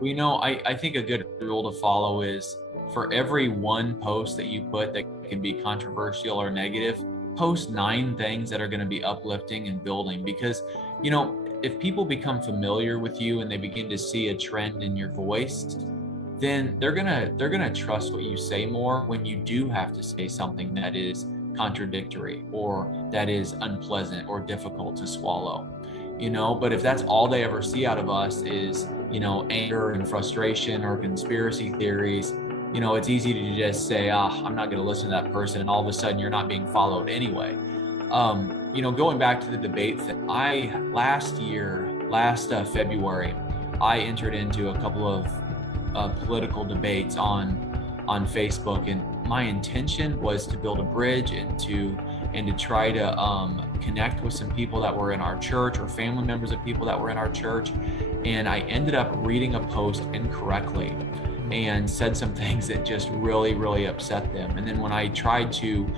Well, I think a good rule to follow is for every one post that you put that can be controversial or negative, post 9 things that are going to be uplifting and building. Because, if people become familiar with you and they begin to see a trend in your voice, then they're gonna trust what you say more when you do have to say something that is contradictory or that is unpleasant or difficult to swallow. But if that's all they ever see out of us is anger and frustration or conspiracy theories, it's easy to just say, I'm not going to listen to that person, and all of a sudden you're not being followed anyway. Going back to the debate that I last February, I entered into a couple of political debates on Facebook, and my intention was to build a bridge and to try to connect with some people that were in our church or family members of people that were in our church. And I ended up reading a post incorrectly and said some things that just really, really upset them. And then when I tried to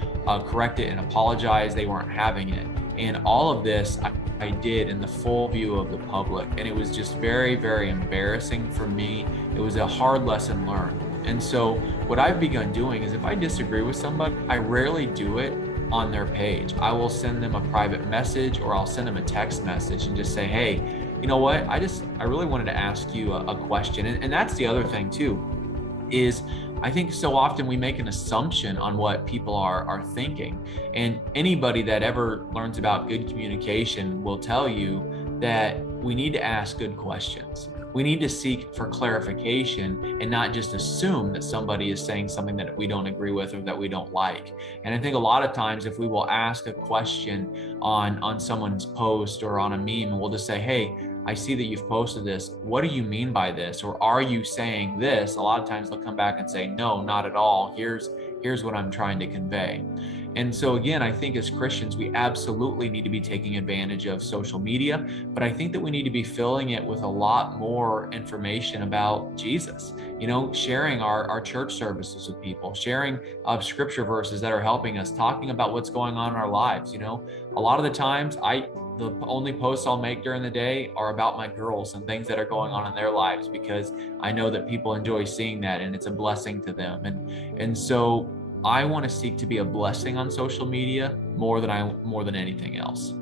correct it and apologize, they weren't having it. And all of this I did in the full view of the public. And it was just very, very embarrassing for me. It was a hard lesson learned. And so what I've begun doing is if I disagree with somebody, I rarely do it on their page. I will send them a private message, or I'll send them a text message and just say, hey, you know what? I really wanted to ask you a question. And that's the other thing too, is I think so often we make an assumption on what people are thinking. And anybody that ever learns about good communication will tell you that we need to ask good questions. We need to seek for clarification and not just assume that somebody is saying something that we don't agree with or that we don't like. And I think a lot of times if we will ask a question on someone's post or on a meme, we'll just say, hey, I see that you've posted this. What do you mean by this? Or are you saying this? A lot of times they'll come back and say, no, not at all. Here's what I'm trying to convey. And so again, I think as Christians, we absolutely need to be taking advantage of social media, but I think that we need to be filling it with a lot more information about Jesus, sharing our church services with people, sharing scripture verses that are helping us, talking about what's going on in our lives. A lot of the times the only posts I'll make during the day are about my girls and things that are going on in their lives, because I know that people enjoy seeing that and it's a blessing to them. And so I want to seek to be a blessing on social media more than anything else.